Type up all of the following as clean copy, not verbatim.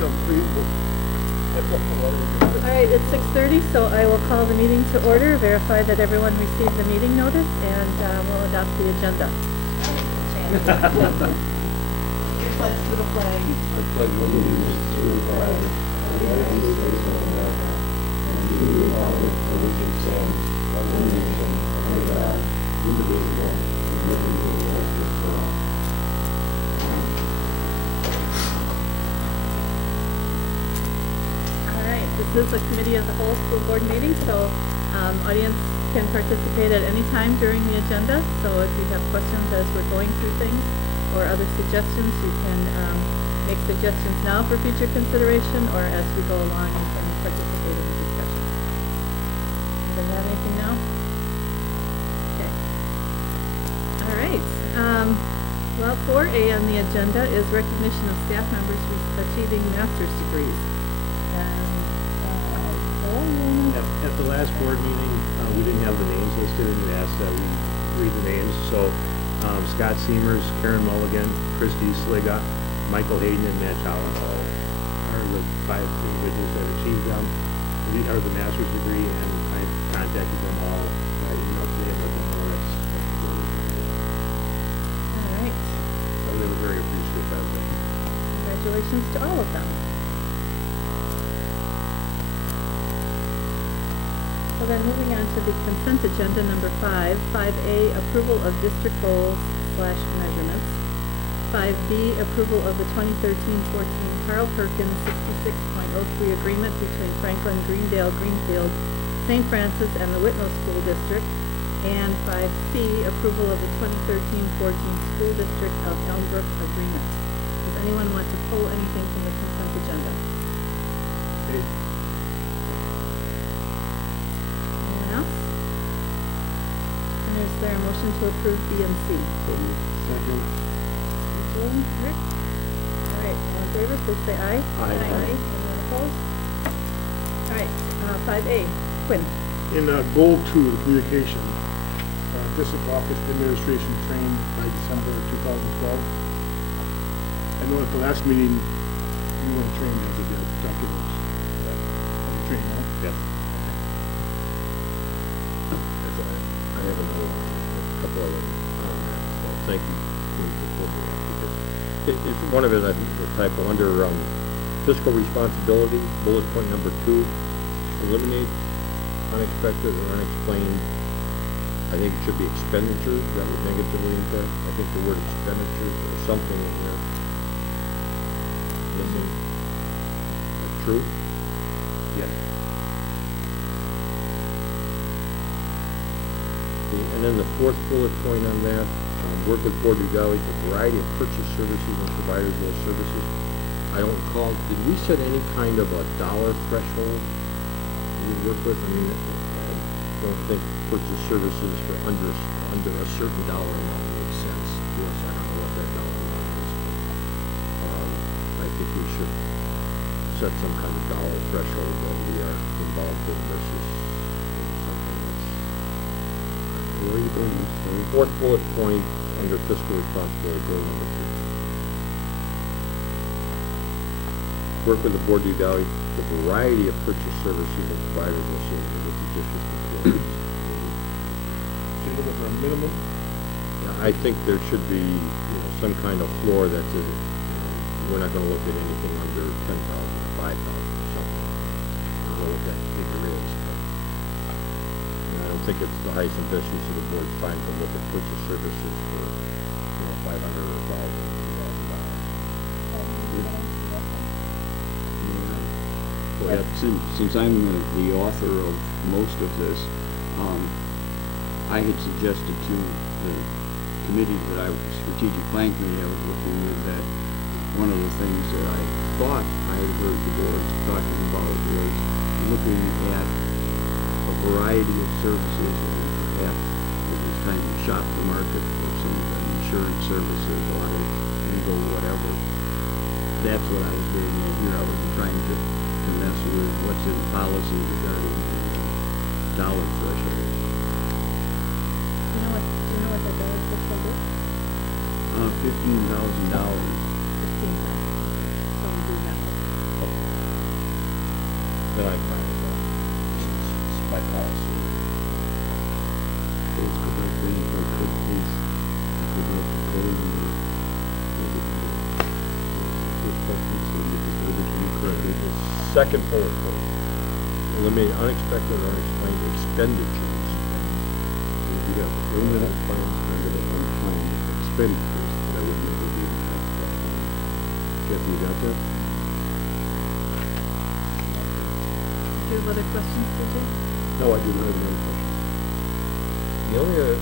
All right, it's 6:30, so I will call the meeting to order, verify that everyone received the meeting notice, and we'll adopt the agenda. Pledge to the flag. I pledge allegiance to the flag of the United States of America and to the republic for which it stands, one nation, under God, indivisible, with liberty and justice for all. All right, this is a committee of the whole school board meeting, so audience can participate at any time during the agenda. So if you have questions as we're going through things or other suggestions, you can make suggestions now for future consideration, or as we go along, you can participate in the discussion. Anybody have anything now? Okay. All right. Well, 4A on the agenda is recognition of staff members achieving master's degrees. At the last board meeting, we didn't have the names listed, and you asked that we read the names. So Scott Seamers, Karen Mulligan, Christy Sliga, Michael Hayden, and Matt Challen are the 5 individuals that achieved them, or the master's degree, and I contacted them all by email today and let them know that's what the board was going to do. All right. So they were very appreciative of that. Congratulations to all of them. So then moving on to the consent agenda number 5, 5A, approval of district goals/measurements. 5B, approval of the 2013-14 Carl Perkins 66.03 agreement between Franklin, Greendale, Greenfield, St. Francis, and the Whitnall School District. And 5C, approval of the 2013-14 School District of Elmbrook agreement. Does anyone want to pull anything from the consent agenda? Is there a motion to approve B and C? Second. Rick? All right, all in favor, please say aye. Aye. Anyone opposed? All right, 5A, Quinn. In goal 2 of communication, district office administration trained by December 2012. I know at the last meeting you weren't trained as of yet, Dr. Rose. Are you trained now? Yes. I have another one, a couple of them on that, so thank you for pulling that, because it's one of it, I think, the typo under fiscal responsibility, bullet point number 2, eliminate unexpected or unexplained. I think it should be expenditures that would negatively impact. I think the word expenditures or something in there missing. Is that true? Yes. And then the 4th bullet point on that, work with board to evaluate the variety of purchase services and providers of those services. I don't recall, did we set any kind of a dollar threshold we work with? I mean, I don't think purchase services for under a certain dollar amount makes sense to us. I don't know what that dollar amount is, but I think we should set some kind of dollar threshold that we are involved in versus something that's... Where are you going? The 4th bullet point under fiscal responsibility, goal number 3. Work with the board to evaluate the variety of purchase services and providers associated with the district employees. So you're looking for a minimum? Yeah, I think there should be, some kind of floor that says, we're not going to look at anything under 10,000 or 5,000 or something. I don't know what that figure is, but I don't think it's the highest and best use of the board's time to look at purchase services for, $500 or $1,000 or $2,000. Since I'm the author of most of this, I had suggested to the committee strategic plan committee I was looking with, that one of the things that I thought I had heard the board talking about was looking at a variety of services, and perhaps it was kind of shop the market for some of the insurance services, audit, legal, whatever. That's what I was getting at here. I wasn't trying to mess with what's in policy regarding dollar thresholds. Do you know what the dollar threshold is? $15,000. 15,000. So we do that one. then I'm fine with that. It's my policy. Let's go back then if I could, please. Go back to code and, with preference and get the verbiage incorrectly. Second bullet point, eliminate unexpected or unexplained expenditures. We got eliminate unexpected or unplanned expenditures that would never be impacted. Kathy, you got that? Do you have other questions, TJ? No, I do not have another question. The only other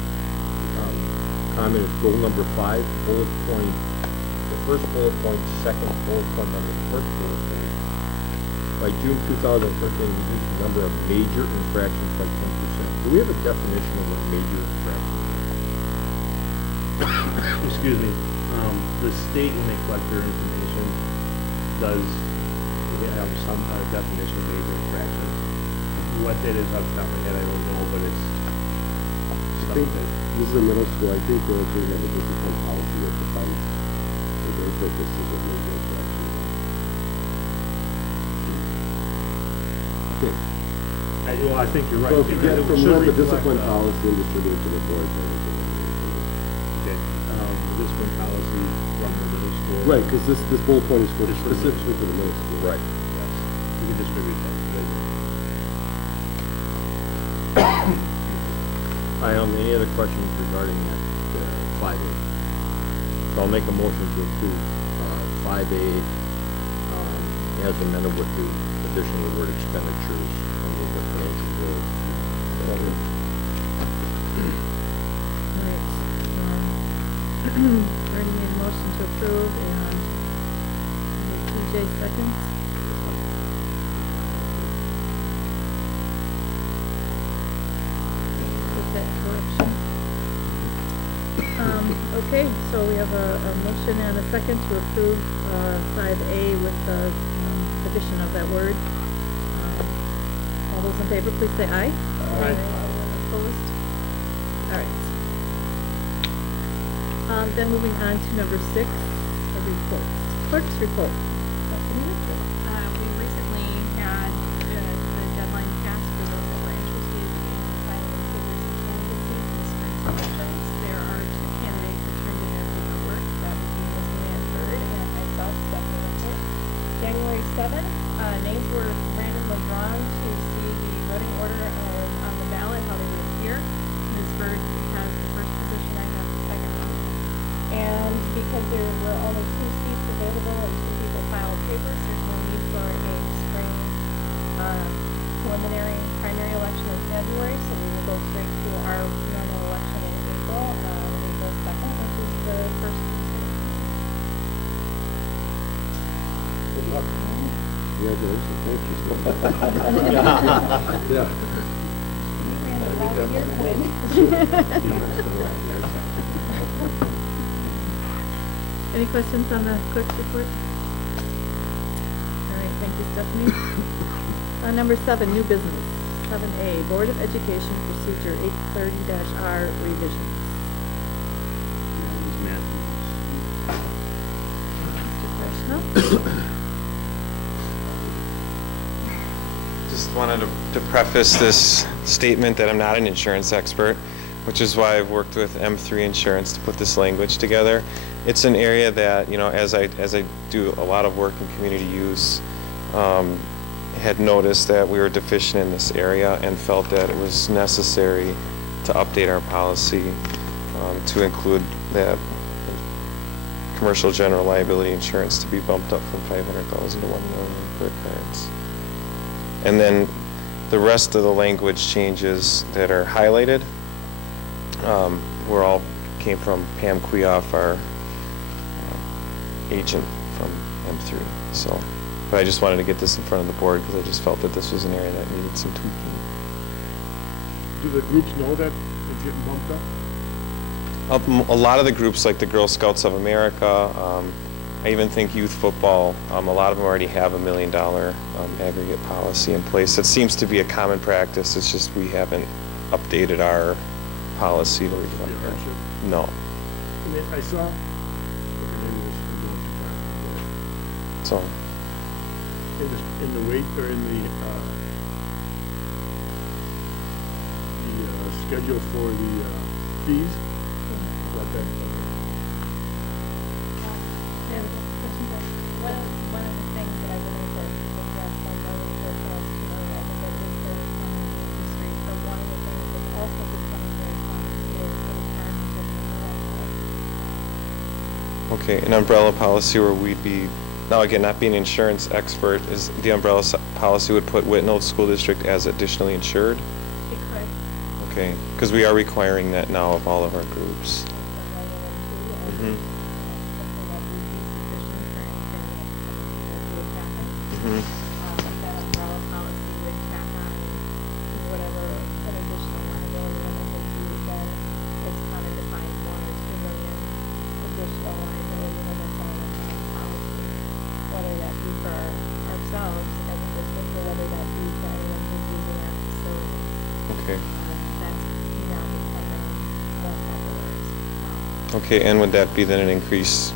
comment is goal number 5, bullet point, the first bullet point, second bullet point under the first bullet point. By June 2013, reduce the number of major infractions by 10%. Do we have a definition of what major infraction is? Excuse me, the state, when they collect their information, does have some definition of major infraction. What that is off the top of my head, I don't know, but it's I think something. this is a middle school. I think they're going to have a discipline policy that defines for their purposes of major infraction. Okay. Well, I think you're right. So if you get It from should what the reflect, discipline policy and distribute it to the boards, I don't think that Okay, discipline policy from the middle school. Right, because this bullet point is for It's for the middle specifically for the middle school. Right. Yes, we can distribute that. Any other questions regarding that 5A? So I'll make a motion to approve 5A as amended with the addition of the word expenditures under the financial goals. All right. Ernie made a motion to approve, and TJ seconds. With that correction. Okay, so we have a motion and a second to approve 5A with the addition of that word. All those in favor, please say aye. Aye. Opposed? All right. Then moving on to number 6, the reports. Clerk's report. We recently had the deadline passed for those that were interested in filing papers of candidacy for the spring elections. There are 2 candidates that turned in their paperwork. That would be Ms. Luann Bird and myself, Stephanie Winter. January 7th, names were randomly drawn to see the voting order on the ballot, how they would appear. Ms. Bird has the first position, I have the second one. And because there were only 2 seats available and 2 people filed papers, there's no need for a spring preliminary primary election in February, so we will go straight to our normal election in April, April 2nd, which is the first Tuesday. Good luck. Congratulations, thank you. Yeah. We ran a volunteer win. Any questions on the clerk's report? All right, thank you, Stephanie. Number 7, new business. 7A, Board of Education Procedure 830-R revisions. Mr. Krishna? Just wanted to preface this statement that I'm not an insurance expert, which is why I've worked with M3 Insurance to put this language together. It's an area that, as I do a lot of work in community use, had noticed that we were deficient in this area and felt that it was necessary to update our policy to include that commercial general liability insurance to be bumped up from $500,000 to $1 million per occurrence. And then the rest of the language changes that are highlighted came from Pam Queoff, our agent from M3. So, but I just wanted to get this in front of the board because I just felt that this was an area that needed some tweaking. Do the groups know that it's getting bumped up? A lot of the groups, like the Girl Scouts of America, I even think youth football, a lot of them already have $1 million aggregate policy in place. It seems to be a common practice. It's just we haven't updated our policy to reflect that. No. I mean, I saw, okay, maybe this is going too far. So, in the weight, or in the schedule for the fees? Got that? One of the things that I would like to suggest, I know we first has to know that it is very common in the industry, but one of the things that's also becoming very common is a requirement of umbrella policy. Okay, an umbrella policy where we'd be, now again, not being an insurance expert, is the umbrella policy would put Whitnall School District as additionally insured? It could. Okay, because we are requiring that now of all of our groups. Something that would be sufficient for anything that would happen. That umbrella policy would tack on whatever an additional liability limit would be. Then it's kind of defined 1 or 2 million additional liability limits on an umbrella policy, whether that be for ourselves as a district or whether that be for anyone who's using our facilities. Okay. That's now becoming more popular as well. Okay, and would that be then an increase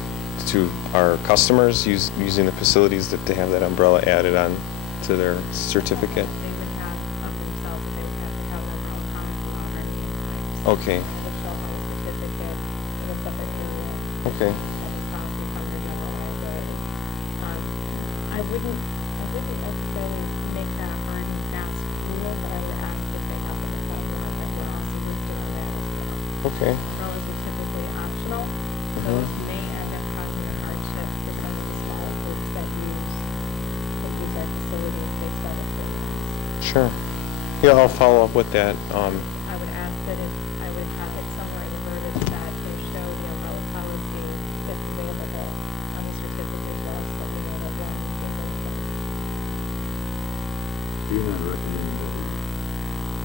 to our customers using the facilities that they have that umbrella added on to their certificate? They would have of themselves, that they would have to have an umbrella policy already in place. Okay. It would show on a certificate in a separate area. Okay. Of the policy from their general liability. I wouldn't necessarily make that a hard and fast rule, but I would ask if they happen to have one that we're also listed on that as well. Okay. Umbrellas are typically optional. Those may end up causing a hardship for some of the smaller groups that use our facilities based on the premiums. Sure. Yeah, I'll follow up with that. I would ask that I would have it somewhere in the verbiage that they show the umbrella policy that's available on the certificate for us, so we know that one is in place. You're not recommending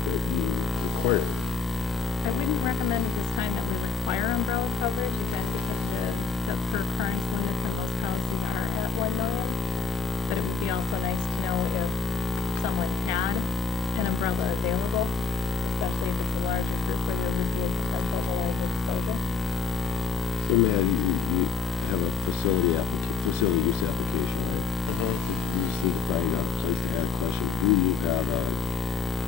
that you require it. I wouldn't recommend at this time that we require umbrella coverage, again, because the per occurrence limits on most policies are at 1 million. But it would be also nice to know if someone had an umbrella available, especially if it's a larger group where there would be a potential for larger exposure. So, man, you have a facility use application, right? You just need to find out a place to add a question. Do you have a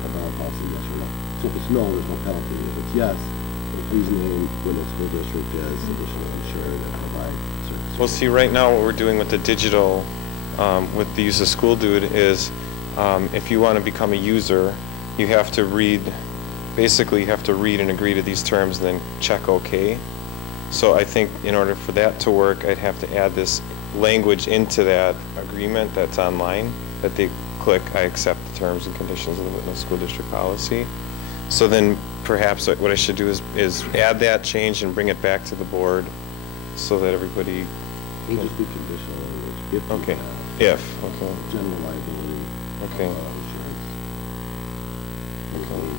umbrella policy, yes or no? So if it's no, there's no penalty. If it's yes, then please name Whitnall School District as additional insured and provide service. Well, see, right now what we're doing with the digital, with the use of School Dude is, if you want to become a user, you have to read, basically you have to read and agree to these terms and then check OK. So I think in order for that to work, I'd have to add this language into that agreement that's online, that they click, I accept the terms and conditions of the Whitnall School District policy. So then perhaps what I should do is add that change and bring it back to the board so that everybody It would just be conditional language. If you Okay. have Okay. general liability Okay. insurance. Whitnall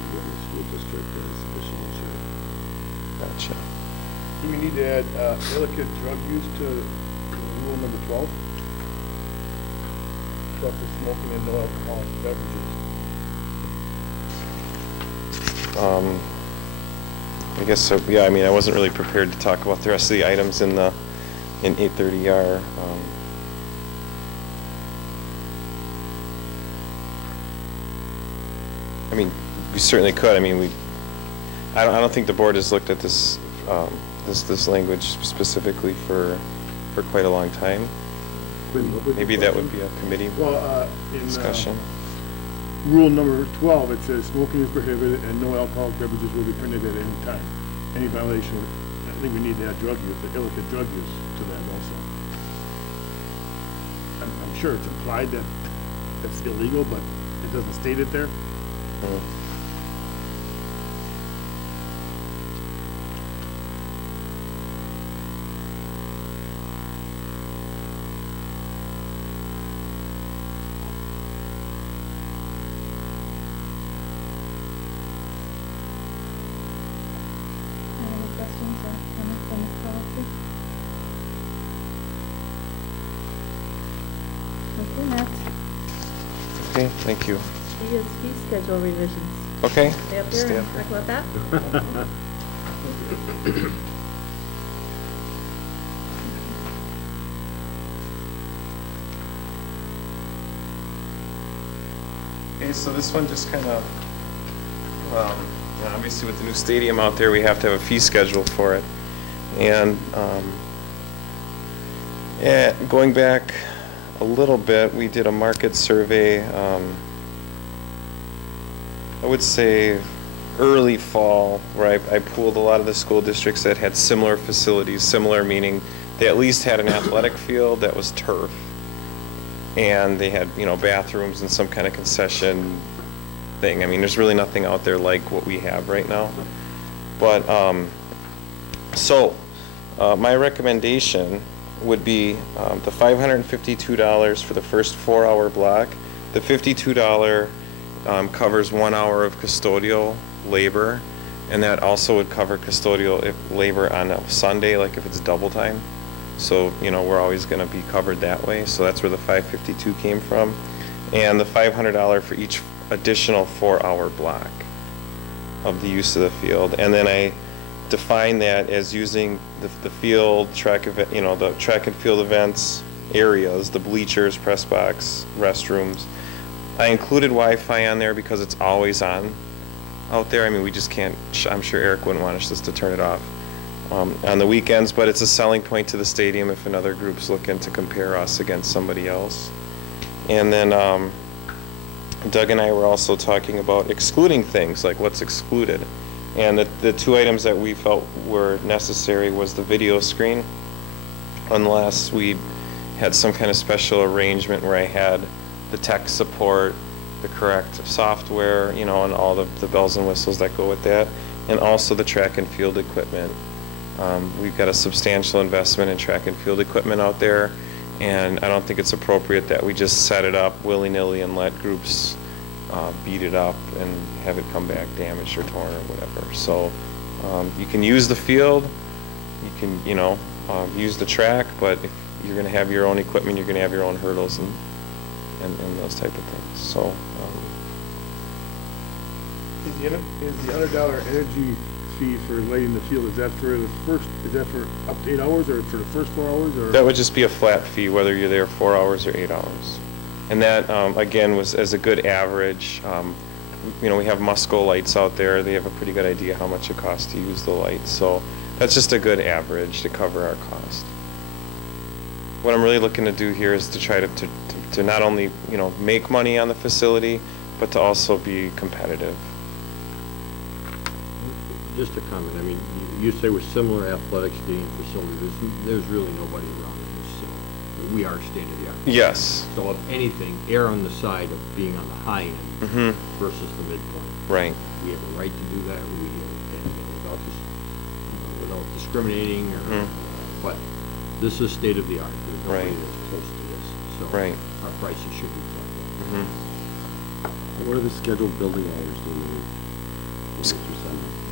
School District as additional insured. Gotcha. Do we need to add illicit drug use to rule number 12? Stuff for smoking and no alcoholic beverages. I guess so. Yeah. I mean, I wasn't really prepared to talk about the rest of the items in 830R. I mean, we certainly could. I mean, I don't think the board has looked at this this language specifically for quite a long time. Quinn, what was Maybe your that would question? be a committee Well, in discussion. rule number 12, it says smoking is prohibited and no alcoholic beverages will be printed at any time. Any violation, I think we need to add drug use, the illicit drug use to that also. I'm sure it's implied that that's illegal, but it doesn't state it there. Any questions or comments on this policy? Okay, Matt. Okay. Thank you. Fee schedule revisions. Okay. Stay up there Stay and up talk there. about that. Okay, so this one just kind of, obviously with the new stadium out there, we have to have a fee schedule for it. And going back a little bit, we did a market survey, I would say early fall, where I pooled a lot of the school districts that had similar facilities, similar meaning they at least had an athletic field that was turf. And they had, bathrooms and some kind of concession thing. I mean, there's really nothing out there like what we have right now. But, my recommendation would be the $552 for the first 4-hour block. The $52 covers 1 hour of custodial labor, and that also would cover custodial labor on a Sunday, like if it's double time. So, we're always going to be covered that way. So that's where the $552 came from. And the $500 for each additional 4-hour block of the use of the field. And then I define that as using the field, track and field events, areas, the bleachers, press box, restrooms. I included Wi-Fi on there because it's always on out there. I mean, we just can't, I'm sure Eric wouldn't want us to turn it off on the weekends, but it's a selling point to the stadium if another group's looking to compare us against somebody else. And then Doug and I were also talking about excluding things, like what's excluded. And the two items that we felt were necessary was the video screen, unless we had some kind of special arrangement where I had the tech support, the correct software, and all the bells and whistles that go with that, and also the track and field equipment. We've got a substantial investment in track and field equipment out there, and I don't think it's appropriate that we just set it up willy-nilly and let groups beat it up and have it come back damaged or torn or whatever. So you can use the field, you can use the track, but if you're going to have your own equipment, you're going to have your own hurdles and those type of things. So Is the $100 energy fee for lighting the field, is that for up to 8 hours or for the first 4 hours? Or? That would just be a flat fee whether you're there 4 hours or 8 hours. And that, again, was as a good average. We have Musco lights out there. They have a pretty good idea how much it costs to use the lights. So that's just a good average to cover our cost. What I'm really looking to do here is to try to not only, make money on the facility, but to also be competitive. Just a comment, I mean, you say with similar athletic stadium facilities, there's really nobody around in this city. We are state-of-the-art. Yes. So if anything, err on the side of being on the high end versus the midpoint. Right. We have a right to do that, without discriminating, but this is state-of-the-art. There's nobody that's close to this, so our prices should reflect that. What are the scheduled building hours during the week?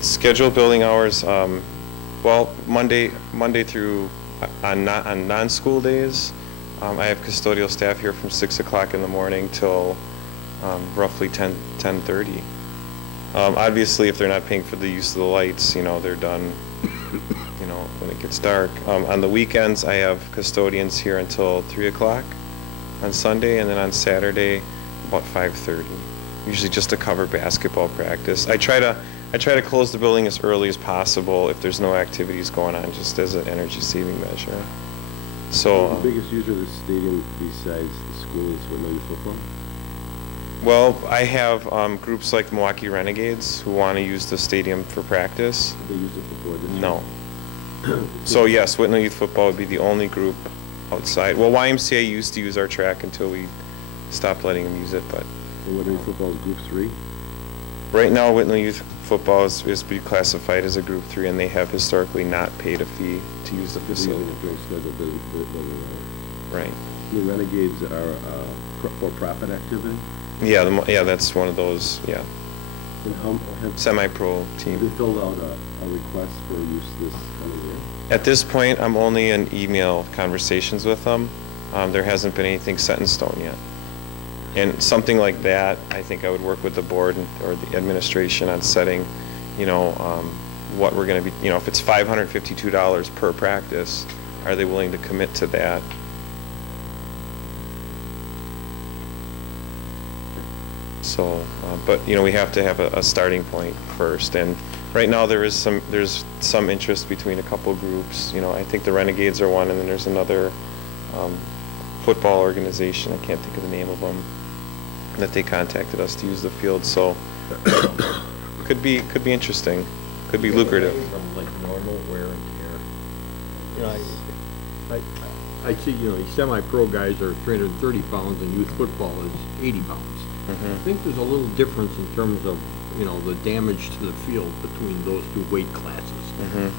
Scheduled building hours, well, Monday through on non-school days, I have custodial staff here from 6 o'clock in the morning till roughly 10:30. Obviously, if they're not paying for the use of the lights, they're done, when it gets dark. On the weekends, I have custodians here until 3 o'clock on Sunday, and then on Saturday, about 5:30. Usually just to cover basketball practice. I try to close the building as early as possible if there's no activities going on, just as an energy saving measure. So the biggest user of the stadium besides the school is Whitnall Youth Football? Well, I have groups like Milwaukee Renegades who want to use the stadium for practice. Did they use it before this year? No. So yes, Whitnall Youth Football would be the only group outside. Well, YMCA used to use our track until we stopped letting them use it, but. So Whitnall Youth Football is Group 3? Right now, Whitnall Youth Football is be classified as a Group 3, and they have historically not paid a fee to use the facility. Right. The Renegades are for-profit activity? Yeah, that's one of those, yeah. And how Semi-pro team. They filled out a request for use this coming year? At this point, I'm only in email conversations with them. There hasn't been anything set in stone yet. And something like that, I think I would work with the board or the administration on setting, what we're going to be, if it's $552 per practice, are they willing to commit to that? So, but you know, we have to have a starting point first, and right now there's some interest between a couple groups. You know, I think the Renegades are one, and then there's another football organization, I can't think of the name of them, that they contacted us to use the field. So could be interesting, could be lucrative. From like normal wear and tear. You know, I see, you know, these semi-pro guys are 330 pounds and youth football is 80 pounds. Mm-hmm. I think there's a little difference in terms of, you know, the damage to the field between those two weight classes. Mm-hmm.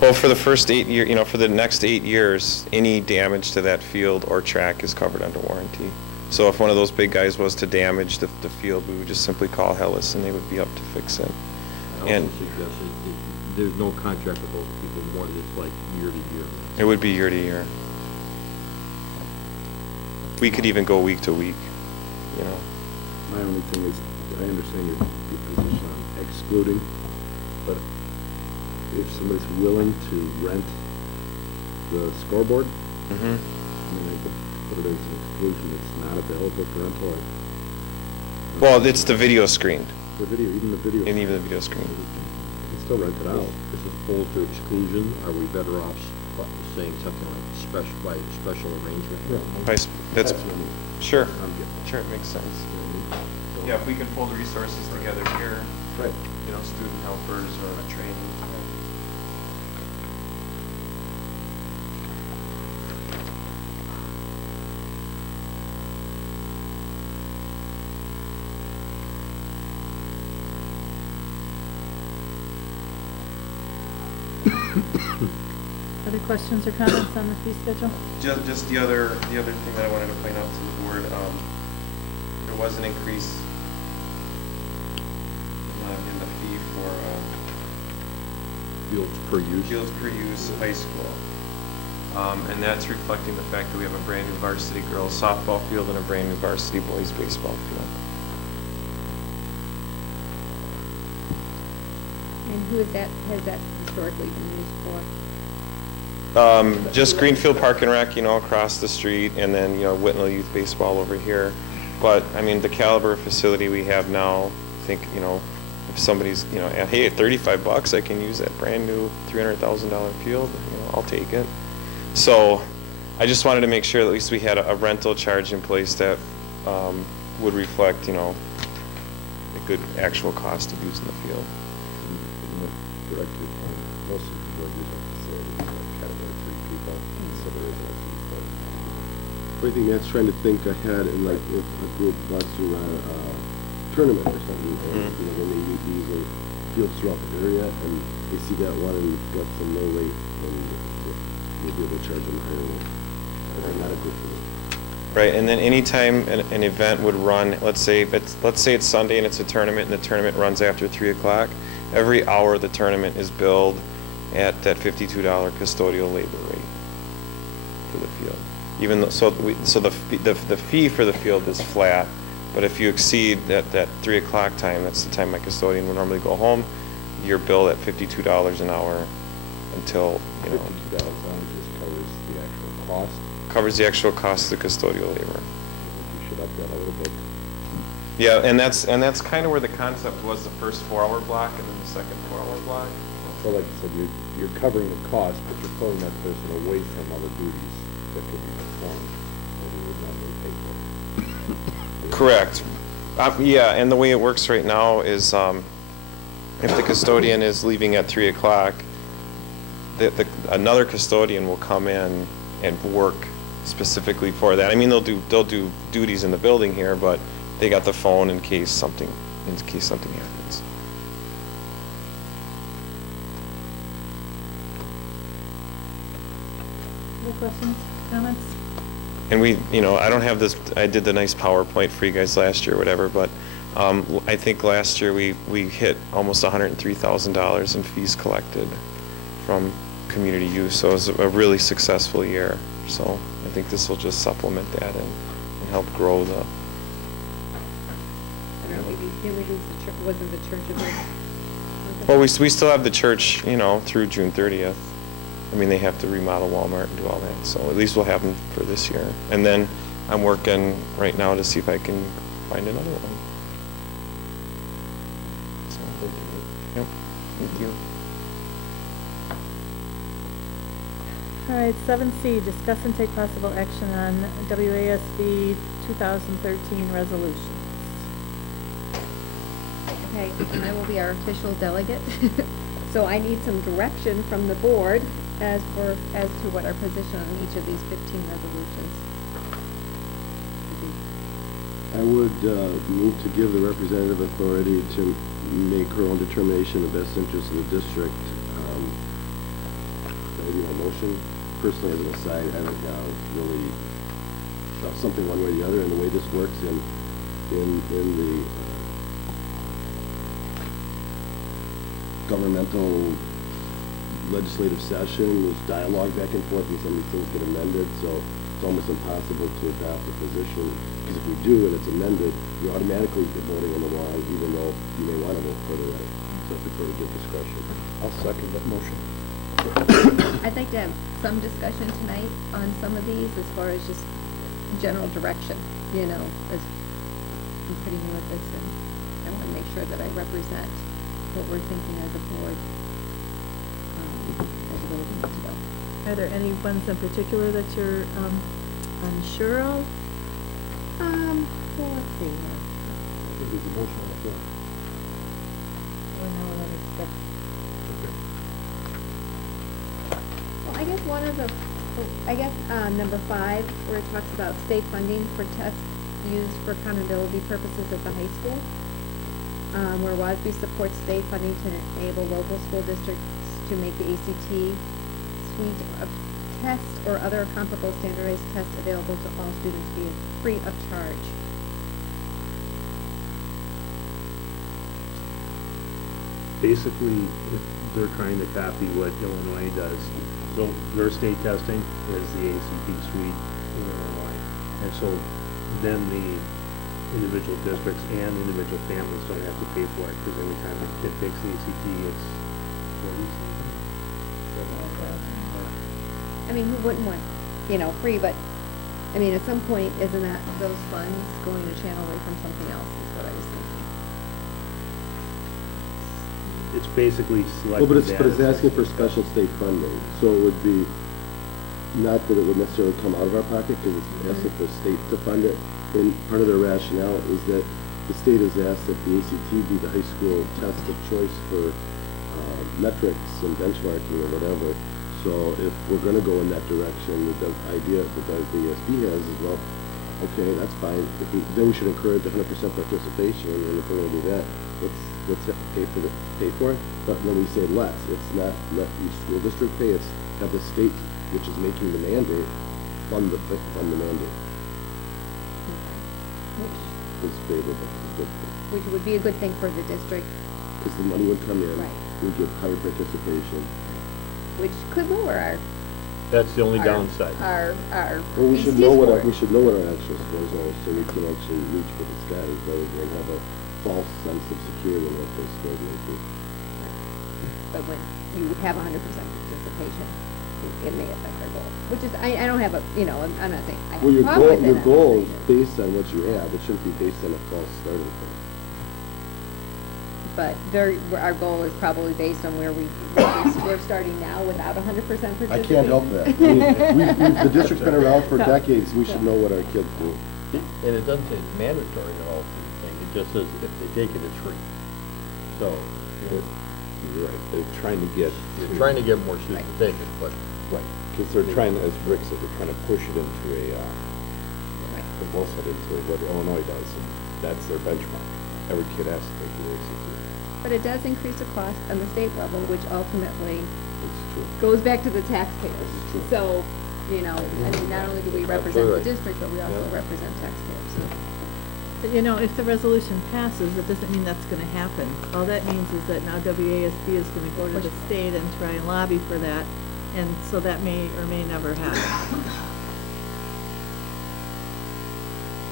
Well, for the first 8 years, you know, for the next 8 years, any damage to that field or track is covered under warranty. So if one of those big guys was to damage the field, we would just simply call Hellas and they would be up to fix it. I And also suggest that there's no contract with those people more than it's like year to year. it would be year to year. We could even go week to week, you know. My only thing is, I understand your position on excluding, but if somebody's willing to rent the scoreboard, Mm-hmm. I mean, I could put it as an exclusion, it's not available for rental. Well, it's the video screen, The video, even the video. and even the video screen. You can still rent it out. As opposed to exclusion, are we better off saying something like special arrangement? That's what I mean. sure. I'm getting. Sure, it makes sense. You know what I mean? So- Yeah, if we can pull the resources together here, Right. you know, student helpers or a training. Other questions or comments on the fee schedule? Just the other thing that I wanted to point out to the board, there was an increase in the fee for Fields per use? fields per use high school. And that's reflecting the fact that we have a brand new varsity girls softball field and a brand new varsity boys baseball field. And who is that, has that historically been used for? Just Greenfield Park and Rec, you know, across the street, and then, you know, Whitnall Youth Baseball over here. But, I mean, the caliber of facility we have now, I think, you know, if somebody's, you know, hey, at $35, I can use that brand new $300,000 field, you know, I'll take it. So, I just wanted to make sure that at least we had a rental charge in place that would reflect, you know, a good actual cost of using the field. Directly, most of the people use our facilities like category 3 people, so there is no fee for it. But I think that's trying to think ahead, and like if a group wants to run a tournament or something, or, Mhm. you know, when they use these fields throughout the area, and they see that one and got some low rate, then you'll be able to charge them higher rate. Or not a good for them. Right, and then anytime an event would run, let's say it's Sunday and it's a tournament, and the tournament runs after 3 o'clock, every hour of the tournament is billed at that $52 custodial labor rate for the field. Even though, so the fee for the field is flat, but if you exceed that 3 o'clock time, that's the time my custodian would normally go home, you're billed at $52 an hour until, you know, $52 just covers the actual cost. covers the actual cost of the custodial labor. I think you should up that a little bit. Yeah, and that's kind of where the concept was, the first 4-hour block and then the second 4-hour block. So like you said, you're covering the cost, but you're pulling that person away from other duties that could be performed that we would normally pay for. Correct. Yeah, and the way it works right now is if the custodian is leaving at 3 o'clock, another custodian will come in and work specifically for that. I mean, they'll do duties in the building here, but they got the phone in case something happens. Other questions, comments? And we, you know, I don't have this, I did the nice PowerPoint for you guys last year or whatever, but I think last year we hit almost $103,000 in fees collected from community use, so it was a really successful year. So I think this will just supplement that and help grow the. I don't know, did we lose the church, wasn't the church a big? Well, we still have the church, you know, through June 30th. I mean, they have to remodel Walmart and do all that, so at least we'll have them for this year. And then I'm working right now to see if I can find another one. Yep. Thank you. All right, 7C, discuss and take possible action on WASB 2013 resolutions. Okay, and I will be our official delegate. So I need some direction from the board as to what our position on each of these 15 resolutions. I would move to give the representative authority to make her own determination of best interest of the district. That would be my motion. Personally, as an aside, I don't really something one way or the other. And the way this works in the governmental legislative session, there's dialogue back and forth, and some of these things get amended. So it's almost impossible to adopt a position, because if we do and it's amended, you automatically get voting on the wrong, even though you may want to vote for the right. So it's a sort of good discretion. I'll second that motion. I'd like to have some discussion tonight on some of these as far as just general direction, you know, as I'm pretty new at this, and I want to make sure that I represent what we're thinking as a board as a way we need to go. Are there any ones in particular that you're unsure of? Well, let's see here. I think there's a motion on the floor. Well, I guess one of the, number 5, where it talks about state funding for tests used for accountability purposes at the high school, where WASB supports state funding to enable local school districts to make the ACT suite of tests or other comparable standardized tests available to all students free of charge. Basically, they're trying to copy what Illinois does. So their state testing is the ACT suite in Illinois. And so then the individual districts and individual families don't have to pay for it, because every time a kid takes the ACT, it's 40-something. I mean, who wouldn't want, free, but, I mean, at some point, isn't that those funds going to channel away from something else, is what I was thinking. It's basically Well, selected but it's asking for special state funding, so it would be, not that it would necessarily come out of our pocket, because it's asking for the state to fund it. And part of their rationale is that the state has asked that the ACT be the high school test of choice for metrics and benchmarking or whatever. So if we're going to go in that direction, the idea that the ASB has is, well, okay, that's fine. Then we should encourage 100% participation, and if we're going to do that, let's pay for it. But when we say let's, it's not let each school district pay. It's have the state, which is making the mandate, fund the mandate. Is favorable. Which would be a good thing for the district. Because the money would come in, right. We would give higher participation. Which could lower our. That's the only downside. Well, we should know what our actual scores are, so we can actually reach for the skies, rather than have a false sense of security in what those scores may be. But when you have 100% participation, it may affect our goal. Which is, I don't have a, I'm not saying I have Well, a problem with it. your goal is based on what you have. It shouldn't be based on a false starting point. But our goal is probably based on where we're starting now without 100% participation. I can't help that. I mean, the district's been around for decades. We should know what our kids do. And it doesn't say it's mandatory at all for the thing. It just says if they take it, it's free. So, You're right, they're trying to get. you're trying to get more students to take it, but. Right, because they're trying, as Rick said, they're trying to push it into the most of it into what Illinois does, and that's their benchmark. Every kid has to take the ACT. But it does increase the cost on the state level, which ultimately It's true. goes back to the taxpayers. This is true. So, I mean, not only do we represent the Absolutely. district, but we also Yeah. represent taxpayers. But if the resolution passes, it doesn't mean that's gonna happen. All that means is that now WASB is gonna go to the state and try and lobby for that, and so that may or may never happen.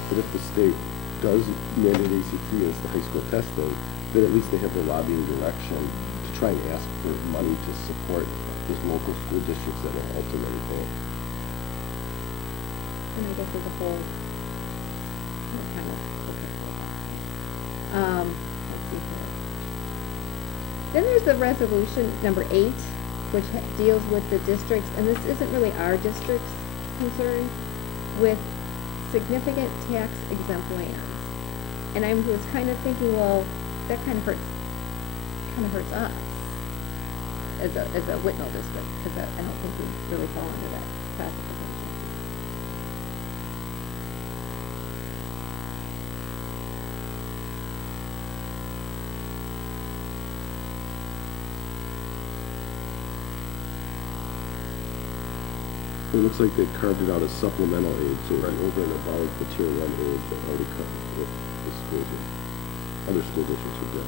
But if the state does mandate ACT as the high school testing, then at least they have the lobbying direction to try and ask for money to support those local school districts that will ultimately pay. And I guess there's a whole kind of, let's see here. Then there's the resolution number 8, which deals with the districts, and this isn't really our district's concern, with significant tax exempt lands. And I was kind of thinking, well, that kind of hurts us as a Whitnall district, because I don't think we really fall under that classification. It looks like they carved it out as supplemental aid, so right over and above the tier 1 aid that already comes with the schools and other school districts would get.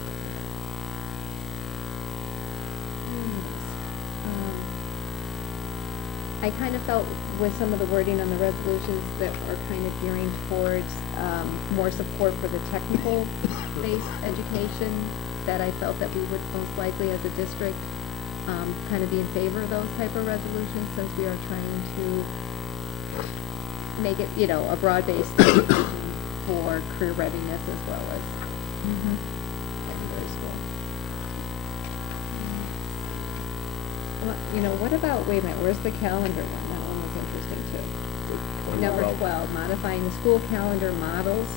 I kind of felt with some of the wording on the resolutions that are kind of gearing towards more support for the technical-based education, that I felt that we would most likely as a district kind of be in favor of those type of resolutions, since we are trying to make it, you know, a broad-based education for career readiness as well as secondary school. Well, you know, what about, wait a minute, where's the calendar one? That one was interesting too. Number 12, modifying the school calendar models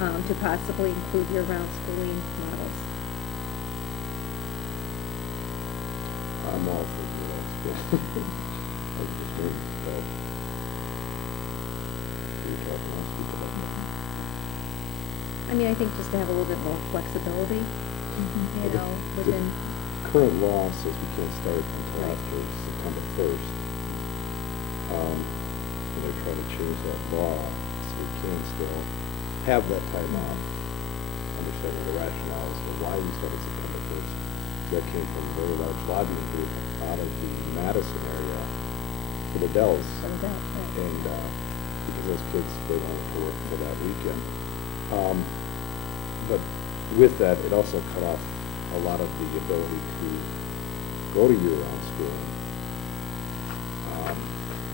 to possibly include year-round schooling models. I'm all for year-round school. I was just going to go. We were talking last week about that. I mean, I think just to have a little bit more flexibility, you know, within. Current law says we can't start until after September 1st. And they're trying to change that law so we can still have that time off. Understanding the rationale as to why we started September 1st. That came from a very large lobbying group out of the Madison area for the Dells. Right. And because those kids, they wanted to work for that weekend. But with that, it also cut off a lot of the ability to go to year-round schooling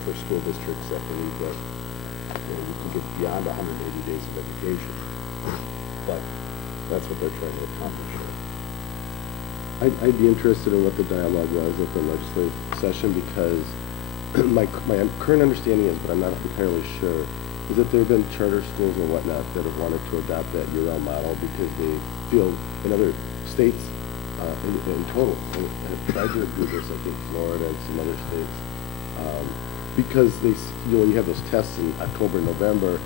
for school districts that believe that, you know, you can get beyond 180 days of education. But that's what they're trying to accomplish here. I'd be interested in what the dialogue was at the legislative session, because my current understanding is, but I'm not entirely sure, is that there have been charter schools and whatnot that have wanted to adopt that year-round model because they feel in other states in total have tried to do this, I think Florida and some other states, because they, you know, when you have those tests in October, November,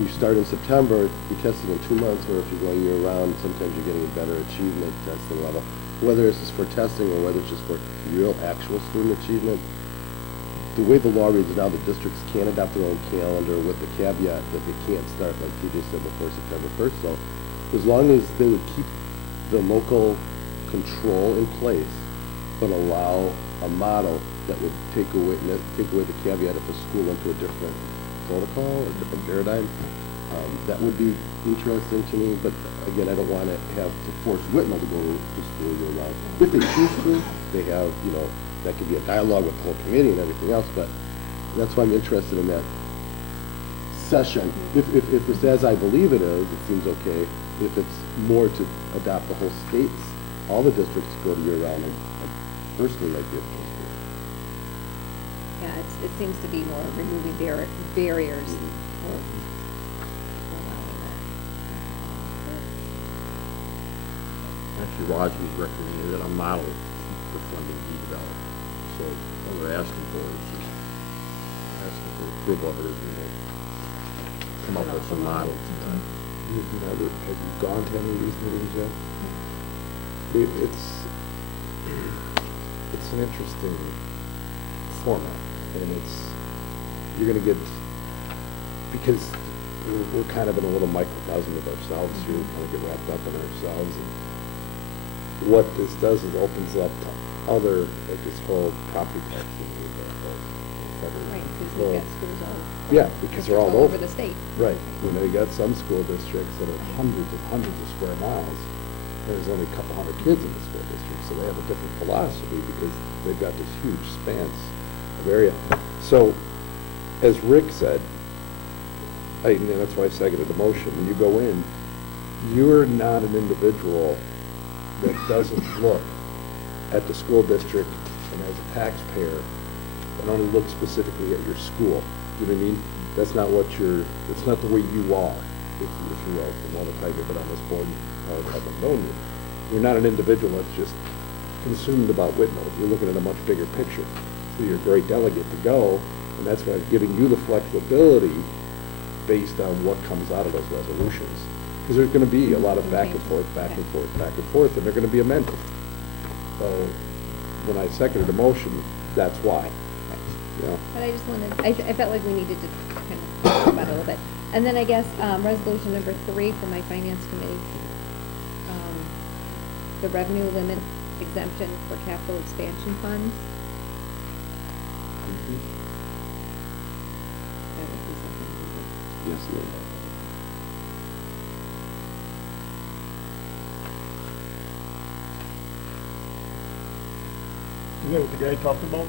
you start in September, you're testing in 2 months, or if you're going year-round, sometimes you're getting a better achievement testing level. Whether this is for testing or whether it's just for real, actual student achievement, the way the law reads now, the districts can adopt their own calendar with the caveat that they can't start, like TJ said, before September 1st. So as long as they would keep the local control in place, but allow a model that would take away the caveat if a school went to a different protocol, a different paradigm, that would be interesting to me. But again, I don't want to have to force Whitnall to go to school year-round. If they choose to, they have, you know, that could be a dialogue with the whole committee and everything else, but that's why I'm interested in that session. If it's as I believe it is, it seems okay. If it's more to adopt the whole states, all the districts to go to year-round, I personally might be opposed to it. Yeah, it seems to be more removing barriers for allowing that. Actually, Rosby's recommended that a model for funding be developed. So all we're asking for is just asking for approval of it, you know, come up with some models. Have you gone to any of these meetings yet? It's an interesting format, and you're going to get, because we're kind of in a little microcosm of ourselves here, we kind of get wrapped up in ourselves, and what this does is opens up to other, like this whole property tax thing, Right, because we've got schools all. Yeah, because they're all over the state. Right. You know, you got some school districts that are hundreds of square miles. There's only a couple hundred kids in the school district, so they have a different philosophy because they've got this huge expanse of area. So, as Rick said, and that's why I seconded the motion, when you go in, you're not an individual that doesn't look at the school district and as a taxpayer, and only look specifically at your school. You know what I mean? That's not what it's not the way you are, if you will, from all the time you've been on this board, I've known you. You're not an individual that's just consumed about Whitnall. You're looking at a much bigger picture. So you're a great delegate to go, and that's why I'm giving you the flexibility based on what comes out of those resolutions. Because there's going to be a lot of back and forth, back and forth, back and forth, and they're going to be amended. So when I seconded the motion, that's why. You know? But I just wanted, I felt like we needed to kind of talk about it a little bit. And then I guess, resolution number 3 for my finance committee, the revenue limit exemption for capital expansion funds. That would be something. Yes, ma'am. You know what the guy talked about?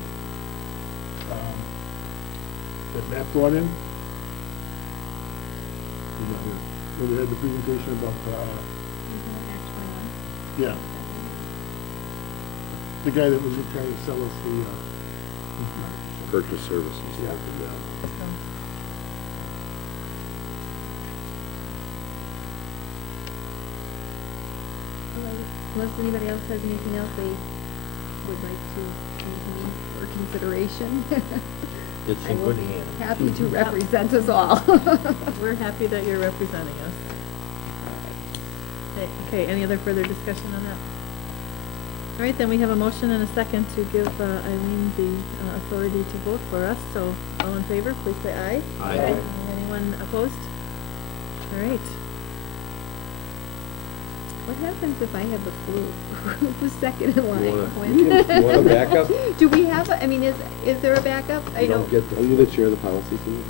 That Matt brought in? He's not here. So we had the presentation about, Act 21. yeah. The guy that was trying to sell us the, Purchase services. Yeah. Unless anybody else has anything else they would like to leave me for consideration. It's I in will good be hands. happy to represent us all. We're happy that you're representing us. Okay, any other further discussion on that? All right, then we have a motion and a second to give Eileen the authority to vote for us. So all in favor, please say aye. Aye. Anyone opposed? All right. What happens if I have the flu? Who's second in line? You When? you want a backup? Do we have, I mean, is there a backup? I You know. don't get the. Are you the chair of the policy committee?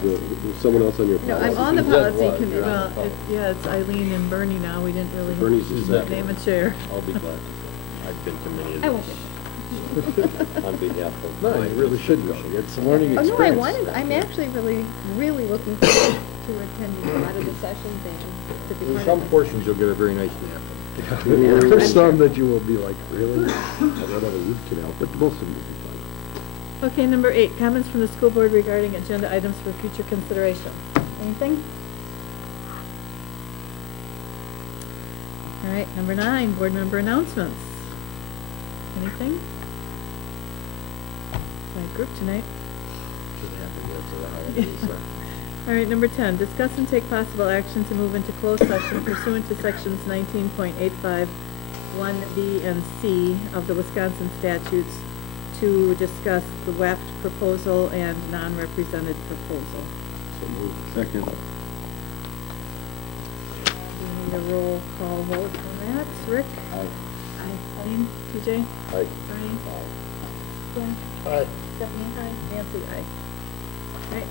Who's someone else on your No, policy? I'm on the That policy was, committee. you're on Well, it's Eileen and Bernie now. We didn't really Bernie's the second. name a chair. I'll be glad to go. I've been to many of I won't these on behalf of. No, you really should go. It's a learning Oh, experience. no, I wanted, I'm actually really looking forward to attending a lot of the sessions and to be In part some of it. portions, you'll get a very nice nap. There's some that you will be like, really? I don't have a root canal, but most of them will be fine. Okay, number 8, comments from the school board regarding agenda items for future consideration. Anything? All right, number 9, board member announcements. Anything? My group tonight. Should happen after the holidays, so. All right, number 10, discuss and take possible action to move into closed session pursuant to sections 19.85, 1B and C of the Wisconsin statutes to discuss the WEFT proposal and non-represented proposal. So move. Second. We need a roll call vote on that. Rick? Aye. Aye. Eileen? TJ? Aye. Bernie? Gwen? Aye. Stephanie? Aye. Nancy? Aye. All right.